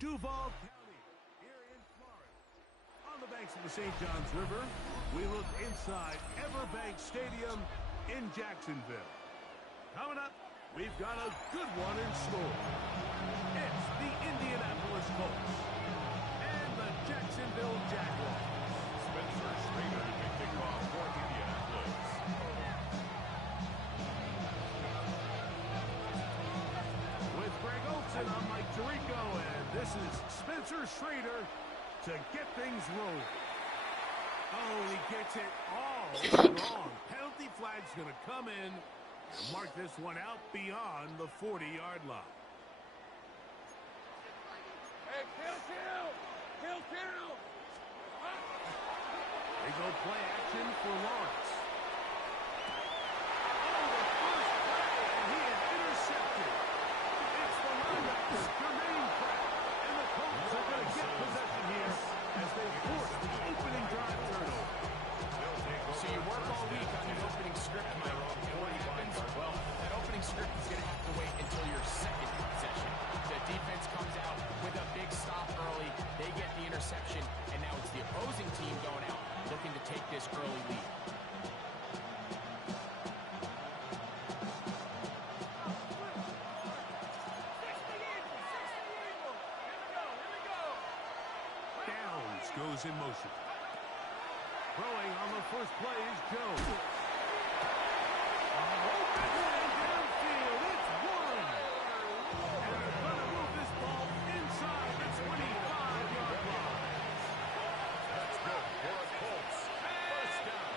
Duval County, here in Florida. On the banks of the St. Johns River, we look inside Everbank Stadium in Jacksonville. Coming up, we've got a good one in store. It's the Indianapolis Colts and the Jacksonville Jaguars. Spencer Schrader to kick off for Indianapolis. With Greg Olsen, I'm Mike Tirico, and this is Spencer Schrader to get things rolling. Oh, he gets it all wrong. Penalty flag's going to come in and mark this one out beyond the 40-yard line. Hey, kill! They go play action for Lawrence. And now it's the opposing team going out looking to take this early lead. Downs goes in motion. Throwing on the first play is Jones. Open lane downfield. It's one. And they're going to move this ball inside the 25-yard line. That's good for the Colts. First down.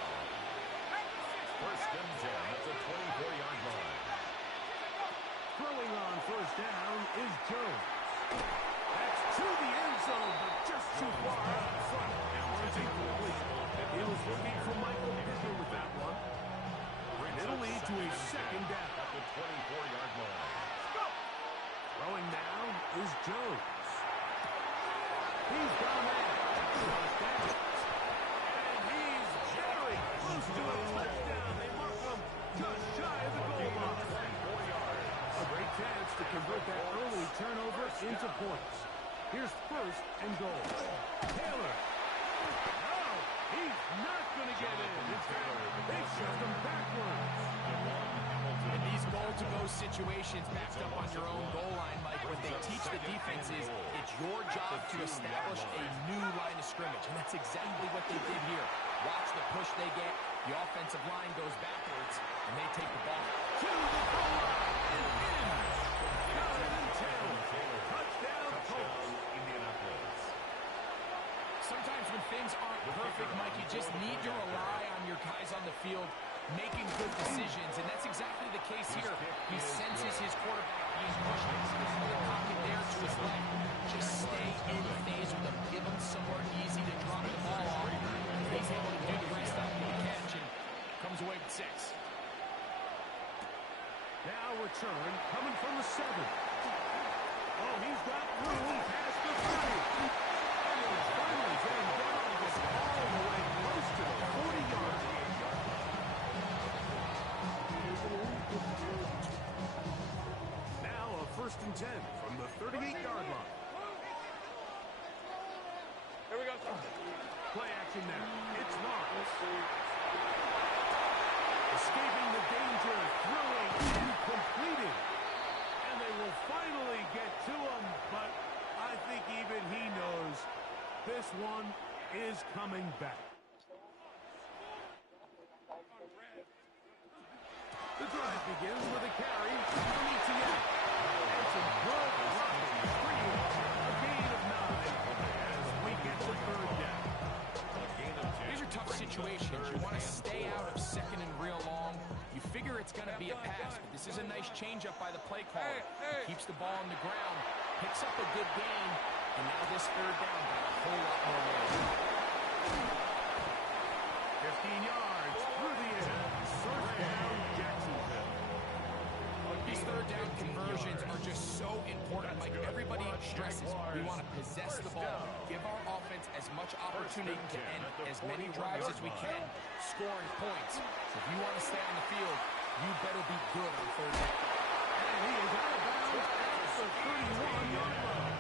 First and 10 at the 24-yard line. Throwing on first down is Jones. That's to the end zone, but just too far out in front. That one's incomplete. He was looking for Michael Pittman with that one. And it'll lead to a second down. At the 24-yard line. Throwing now is Jones. He's gone in. First down. And he's very close to a touchdown. They mark him just shy of the goal line. A great chance to convert that early turnover into points. Here's first and goal. Taylor. No, he's not going to get in. They shoved him backwards. In these goal-to-go situations backed up on your own goal line, Mike, what they teach the defense is it's your job to establish a new line of scrimmage, and that's exactly what they did here. Watch the push they get. The offensive line goes backwards, and they take the ball. To the goal line and in. Jonathan Taylor. Touchdown, Colts. Indianapolis. Sometimes when things aren't perfect, Mike, you just need to rely on your guys on the field making good decisions, and that's exactly the case here. He senses his quarterback being pushed into the pocket there to his left. Just stay in phase with him. Give him somewhere easy to drop the ball off. He's able to do the rest after the catch and comes away with 6. Now return coming from the 7. Oh, he's got room past the 30. And he's finally getting down and gets all the way close to the 40-yard line. Now a first and 10 from the 38-yard line. Here we go. Play action now. It's Lawrence. Escaping the danger, throwing and completing. And they will finally get to him, but I think even he knows this one is coming back. The drive begins with a carry from Etienne. And some good blocking, bringing a gain of 9 as we get the third down. These are tough situations. You want to stay out of second and real long. You figure it's going to be a pass, but this is a nice changeup by the play caller. He keeps the ball on the ground, picks up a good gain, and now this third down got a whole lot more room. 15 yards through the air. First down, Jacksonville. These third down conversions are just so important. Like everybody stresses, we want to possess the ball, give our offense as much opportunity to end as many drives as we can, scoring points. So if you want to stay on the field, you better be good on third down. And he is out of bounds at the 31-yard line.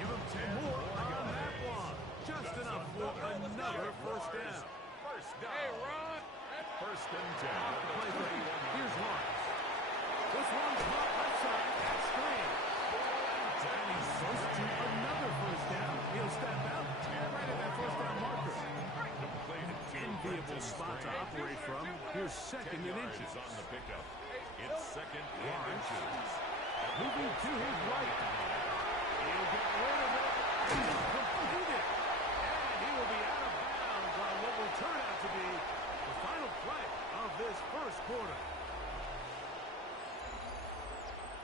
Give him 10 more on that one. Just enough for another first down. First down. Hey, Ron. First and 10. Off the play fake. Here's Lawrence. This one's caught left side at screen. And he's close to another first down. He'll step out right at that first down marker. Enviable spot to operate from. Here's second and inches. On the pickup. It's second and inches. Moving to his right. He'll get rid of it. He's completed. And he will be out of bounds on what will turn out to be the final play of this first quarter.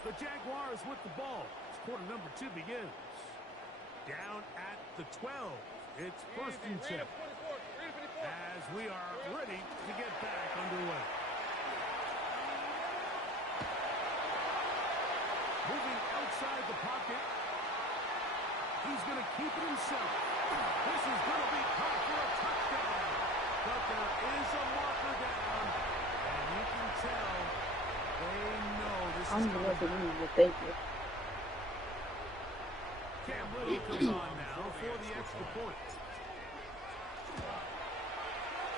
The Jaguars with the ball. As quarter number 2 begins. Down at the 12. It's first and 10. As we are ready to get back underway. Moving outside the pocket. He's going to keep it himself. This is going to be caught for a touchdown. But there is a marker down. And you can tell they know this is going to be. Cam Little comes on now for the extra point.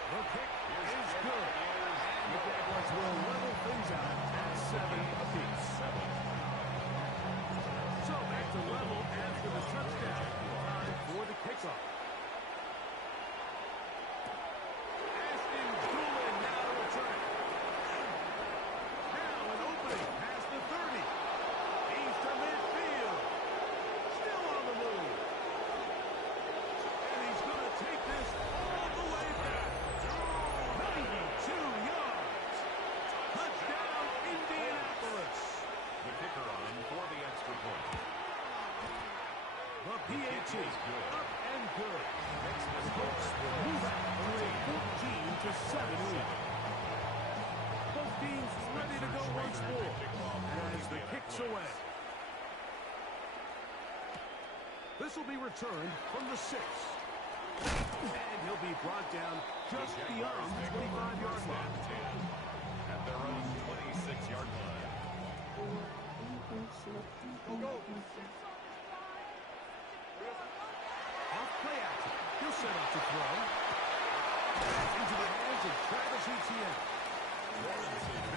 The kick is good. And the Jaguars will level things out at 7 apiece. So back to level after the touchdown. Time for the kickoff. Ashton Doolin now returning. Now an opening past the 30. He's to midfield. Still on the move. And he's going to take this all the way back. 92 yards. Touchdown, Indianapolis. The PAT. Up and good. The Colts move out with a 14-7 lead. Both teams ready to go once more as the kick's away. This will be returned from the 6. And he'll be brought down just beyond the 25-yard line. At their own 26-yard line. Go. Off play action. He'll set up to throw. Into the hands of Travis Etienne.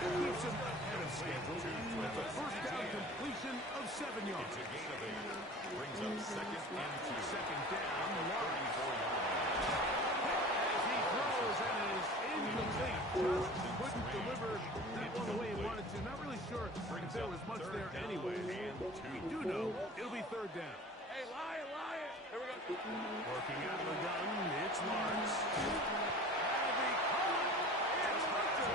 Keeps him ahead of schedule. That's a first down completion of 7 yards. It's a gain of 8. Brings up second and 2. Second down, Lawrence. 34-yard As he throws and it is incomplete. Just couldn't deliver that one the way he wanted to. Not really sure if there was much there anyway. We do know it'll be third down. Hey, Lion! Here we go. Working out of the gun, it's Lawrence. And he caught it. It's Lawrence.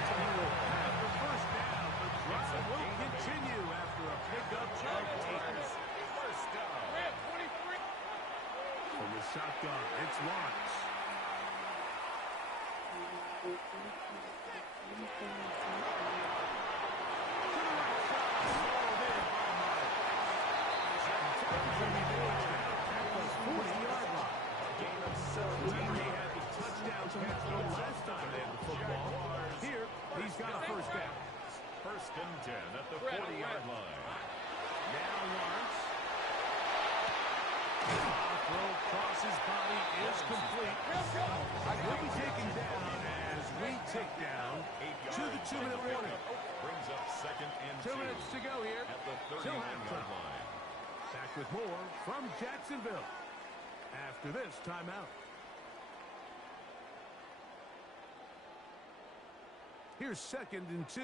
And he will have the first down. The drive will continue after a pickup of 8. First down. Red 23. From the shotgun, it's Lawrence. Last time they had the football. Here, he's got a first down. First and 10 at the 40-yard line. Now Lawrence. Throw across his body is complete. He'll be taken down as we tick down to the 2-minute warning. Brings up second and 2 minutes to go here. At the 31-yard line. Back with more from Jacksonville. After this timeout. Here's second and 2.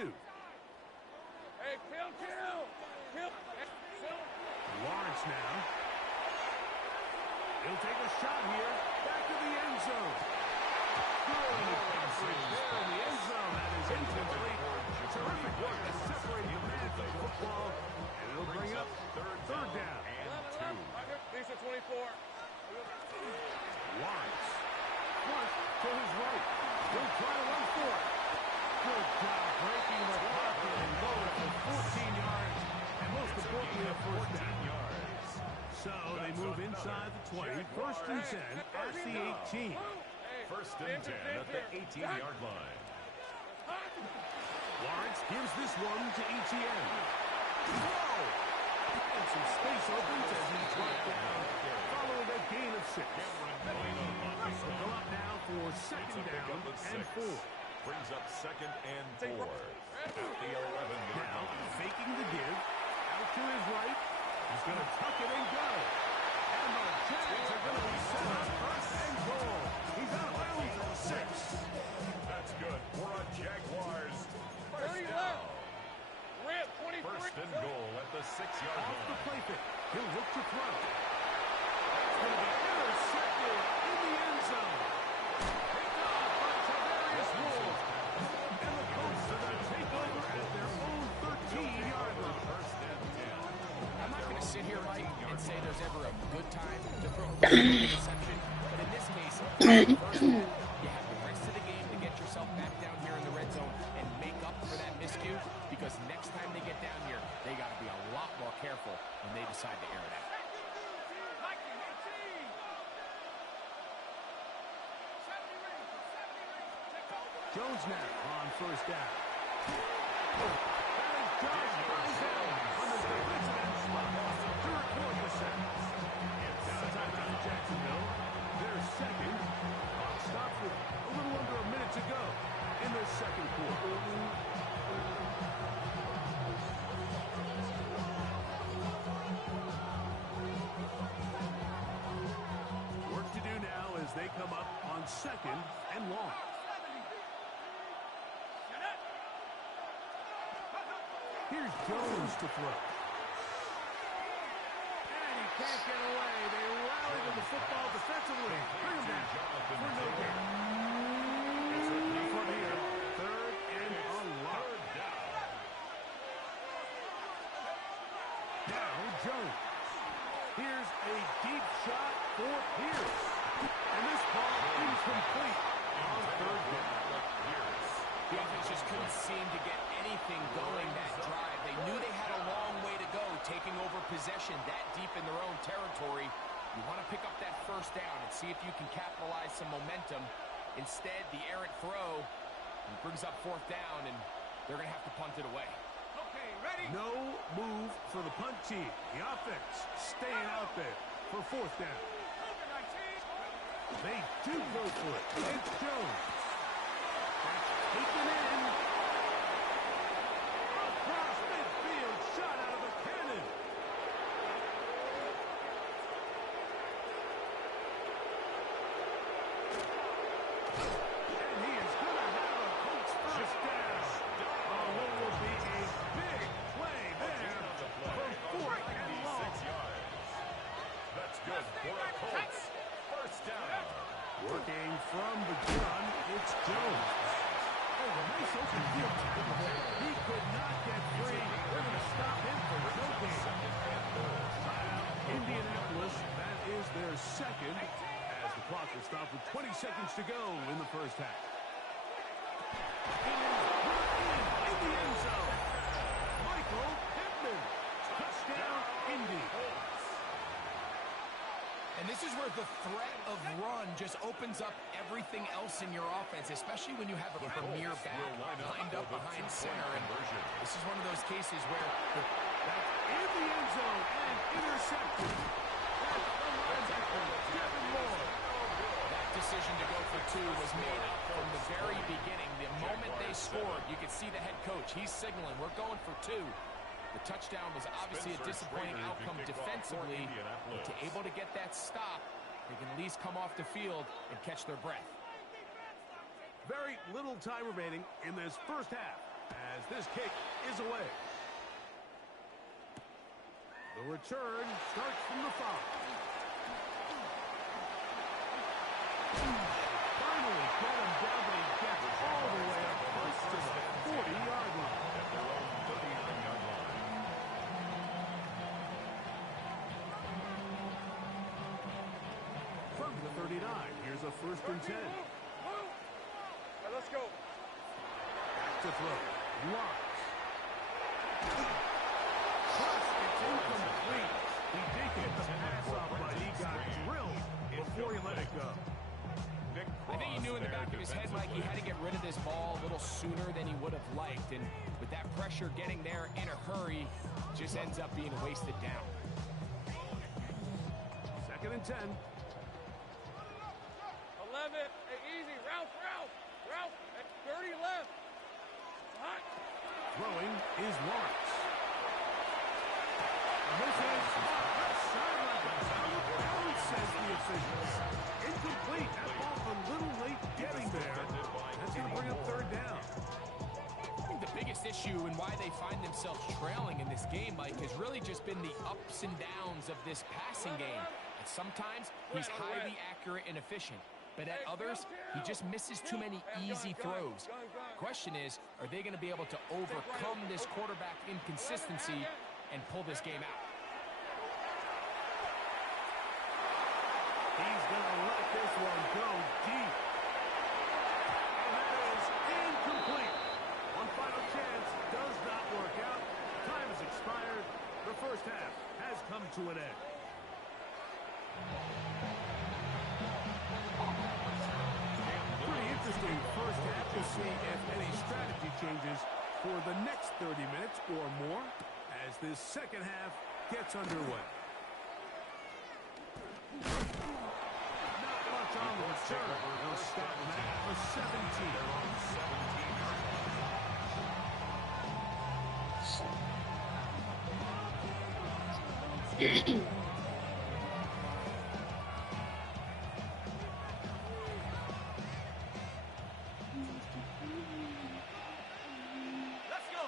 Hey, kill. Lawrence now. He'll take a shot here. Back to the end zone. Good coverage there in the end zone. That is incomplete. Terrific work to separate the man from the football. And it'll bring up third down. And 2. These are 24. Lawrence. Flush to his right. He'll try to run for it. Good job breaking the pocket and going for 14 yards. And most importantly, a first down. So they move inside the 20. First and 10 at the 18. First and 10 at the 18-yard line. Lawrence gives this one to Etienne. Whoa! And some space opens as he dropped down, following a gain of 6. They'll go up now for second down and 4. Brings up second and 4 at the 11-yard Now, line. faking the give, out to his right. He's going to tuck it and go. And the Jags are going to be set up first and goal. He's out of bounds at 6. That's good for a Jaguars. 30 left. Red 23. First and goal at the 6-yard Off the line. play pick. He'll look to throw. It's going to be intercepted in the end zone. Picked off by Tavarius Wolves. And the Colts are going to take over at their own 13-yard line. First and 10. I'm not going to sit here, Mike, and say there's ever a good time to throw a interception, but in this case, first, you have the rest of the game to get yourself back down here in the red zone and make up for that miscue, because next time they get down here, they got to be a lot more careful when they decide to air it out. Jones now on first down. That is Josh Eisel on the defensive end spot to record the sack. Now timeout in Jacksonville. Their second. Clock stops with a little under a minute to go in this second quarter. Work to do now as they come up on second and long. Here's Jones to throw. And he can't get away. They rally to the football defensively. Bring him down for no gain. From here, third and a lot. Now Jones. Here's a deep shot for Pierce. And this ball incomplete on third down. Defense just couldn't seem to get anything going that drive. They knew they had a long way to go, taking over possession that deep in their own territory. You want to pick up that first down and see if you can capitalize some momentum. Instead, the errant throw brings up fourth down, and they're going to have to punt it away. Okay, ready? No move for the punt team. The offense staying out there for fourth down. They do go for it. It's Jones. Taken in. Across midfield, shot out of a cannon. And he is going to have a Colts first down. Oh, what will be a big play there for fourth and long. That's good for a Colts. First down. Working from the gun, it's Jones. Oh, a nice open field tackle there. He could not get free. They're going to stop him for no gain. Indianapolis, that is their second, as the clock will stop with 20 seconds to go in the first half. It is put in the end zone. Michael Pittman. Touchdown, Indy. And this is where the threat of run just opens up everything else in your offense, especially when you have a premier back lined up behind center. And this is one of those cases where That's in the end zone and intercepted. That's the linebacker, Devin Moore. that decision to go for two was made up from the very beginning. The moment they scored, you could see the head coach. He's signaling, we're going for two. The touchdown was obviously a disappointing outcome defensively, but to able to get that stop, they can at least come off the field and catch their breath. Very little time remaining in this first half as this kick is away. The return starts from the 5. Finally get him down, but he gets all the way up close to the 40-yard line. At their own 39-yard line. From the 39, here's a first and 10. All right, let's go. Back to throw. Lawrence. Cross, it's incomplete. He did get the pass off, but he got drilled before he let it go. I think he knew in the back of his head like he had to get rid of this ball a little sooner than he would have liked, and with that pressure getting there in a hurry, just ends up being wasted down. Second and 10. 11. Hey, easy. Ralph. At 30 left. Hot. Throwing is Lawrence. And this is left sideline. Out, says the officials. Incomplete. That ball a little late getting there. That's going to bring up third down. I think the biggest issue and why they find themselves trailing in this game, Mike, has really just been the ups and downs of this passing game. And sometimes he's highly accurate and efficient, but at others, he just misses too many easy throws. Question is, are they going to be able to overcome this quarterback inconsistency and pull this game out? He's going to let this one go deep. And that is incomplete. One final chance does not work out. Time has expired. The first half has come to an end. Pretty interesting first half to see if any strategy changes for the next 30 minutes or more as this second half gets underway. Not much on the return. They'll stop that for 17. Let's go.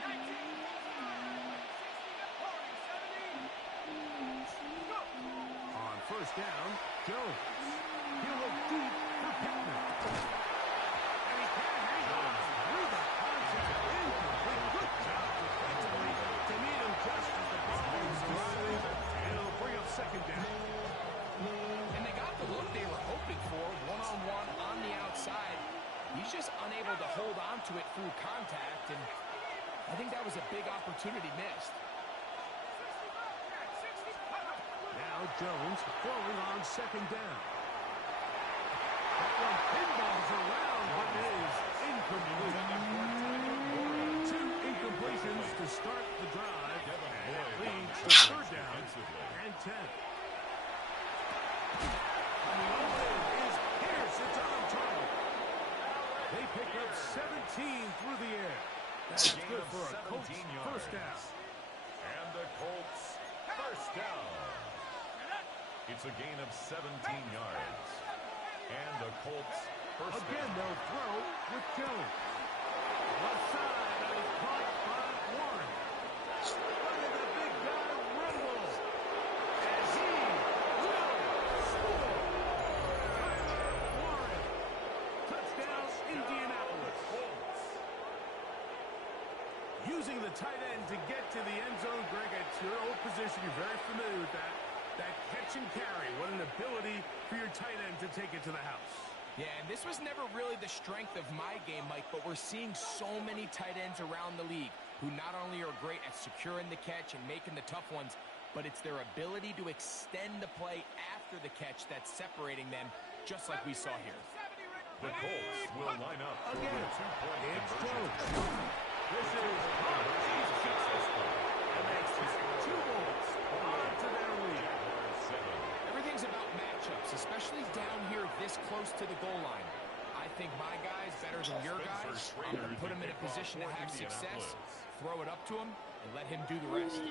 19. On first down, Jones. He'll look deep for Pittman. And he can hang on through the contact. Incomplete. Good job defensively to meet him just as the ball is sliding think that was a big opportunity missed. Now Jones throwing on second down. That one pinballs around, but it is incomplete. 2 incompletions to start the drive, and it leads to third down and 10. And the open is Pierce. It's on target. They pick up 17 through the air. That's good for a Colts first down. And the Colts first down. It's a gain of 17 yards. And the Colts first Again, down. they'll throw with Jones. Left side, and he's caught by Warren. Look at the big guy rumble. And he will score. Tyler Warren. Touchdown, Indianapolis. Using the tight end to get to the end zone, Greg, it's your old position. You're very familiar with that. That catch and carry. What an ability for your tight end to take it to the house. Yeah, and this was never really the strength of my game, Mike, but we're seeing so many tight ends around the league who not only are great at securing the catch and making the tough ones, but it's their ability to extend the play after the catch that's separating them, just like we saw here. The Colts will line up for Again, a 2-point it's conversion. Jones. This is Successful. and they tack 2 points onto their lead. Everything's about matchups, especially down here this close to the goal line. I think my guy's better than your guy. I'm going to put him in a position to have success, throw it up to him, and let him do the rest.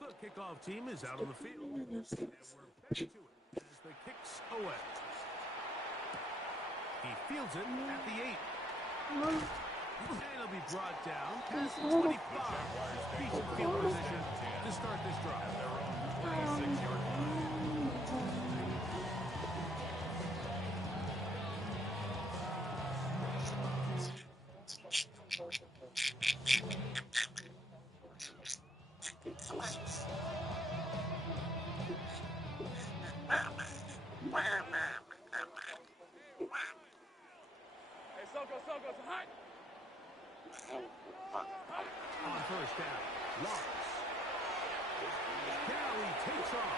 The kickoff team is out on the field, and we're back to it as the kick's away. He fields it at the 8. And he'll be brought down past the 25. Decent field position to start this drive. Their own 26-yard line. Hey, Soko, hot. On first down, Lawrence. Now he takes off.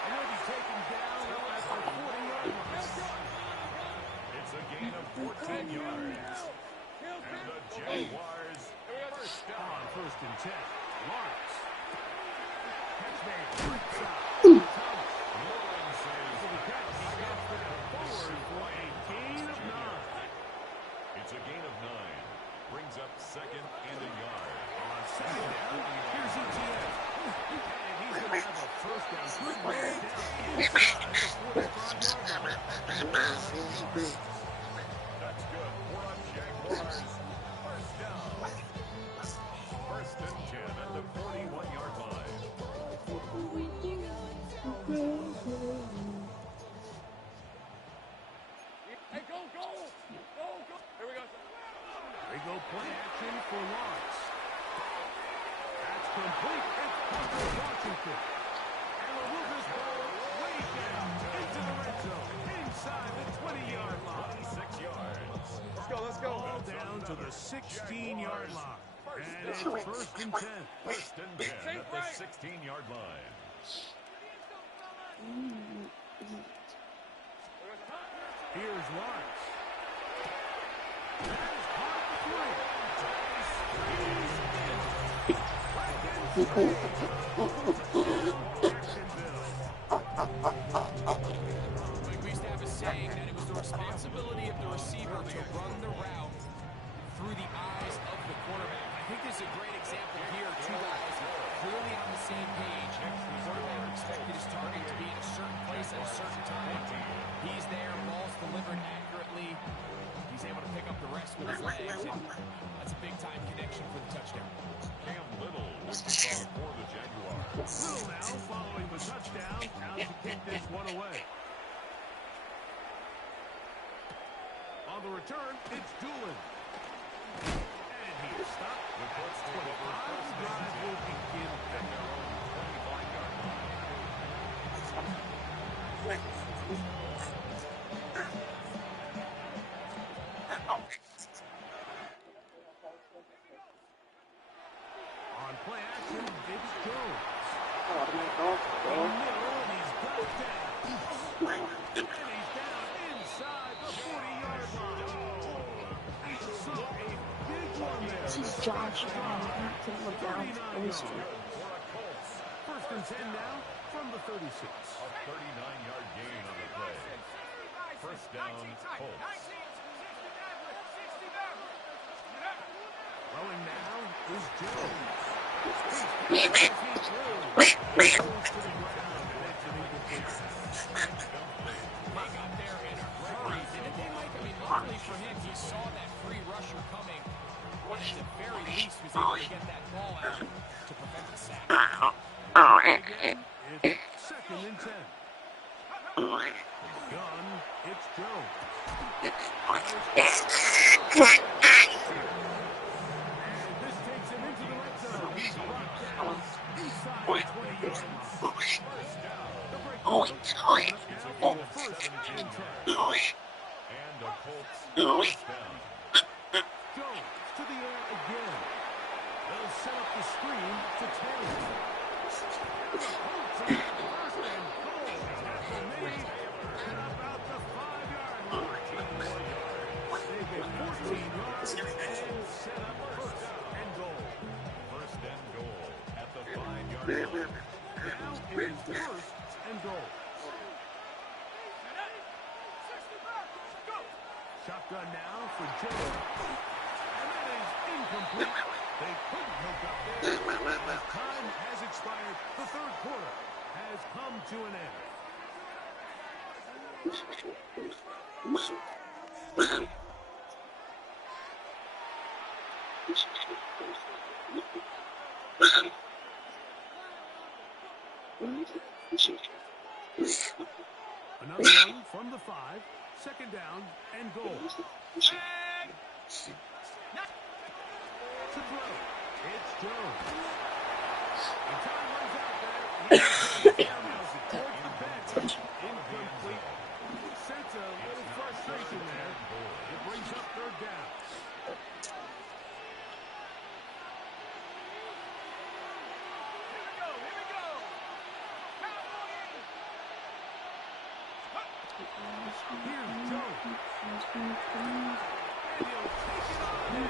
And he'll be taken down at the 40-yard line. It's a gain of 14 yards. And the Jaguars first On down. first and 10, Lawrence. Catch made outside. Thomas. Lauren says For the catch, he gets it forward for a gain of 9. it's a gain of 9. Brings up second and a yard. On second down, here's ETN. And he's going to have a first down. Good way down inside the 45-yard line. That's good for a Jaguars first down. First and 10 at the 41-yard line. Hey, go. Here we go. They go play action for Lawrence. That's complete. It's Hunter Washington. And the Lucas ball way down into the red zone. Inside the 20-yard line. 26 yards. Let's go. Ball down to the 16-yard line. And it's first and 10. First and 10 at the 16-yard line. Here's Lawrence. That is caught at the 3. Like we used to have a saying that it was the responsibility of the receiver to run the route through the eyes of the quarterback. I think this is a great example here. 2 guys clearly on the same page. The quarterback expected his target to be in a certain place at a certain time. He's there, ball's delivered accurately. He's able to pick up the rest with his legs, and that's a big-time connection for the touchdown. Cam Little with the ball for the Jaguars. Little now following the touchdown. Out to kick this one away. On the return, it's Doolin. And He is stopped. The Colts 25. The drive will begin at their own 25-yard line. On play action, it's Jones. In the middle, and he's got down. And he's down inside the 40-yard line. So a big one there. This is Josh Allen, not to the Browns. First and 10 now from the 36. A 39-yard gain on the play. First down, Colts. Throwing now is Jones. He goes to the ground, and it's an incompletion. They got there in a hurry. Luckily for him, he saw that free rusher coming. At the very least, was able to get that ball out to prevent the sack. Again, it's second and 10. Gun, it's Jones. And this takes him into the red zone. He's brought down inside the 20-yard line. First down. The break now for first and 10. And the Colts first down. Jones to the air again. They'll set up the screen to Taylor. The Colts are first and goal. Tackle made at about the 5-yard line. They get 14 yards and set up first and goal. First and goal at the 5-yard line. Now it is first and goal. Shotgun now for Jones. And that is incomplete. They couldn't hook up there. As time has expired, the third quarter has come to an end. Another one from the 5. Second down and goal. To throw, it's Jones. The time runs out there. He towards the bench. Incomplete. Sense a little frustration there. It brings up third down. Here's Jones. And he'll take it on in.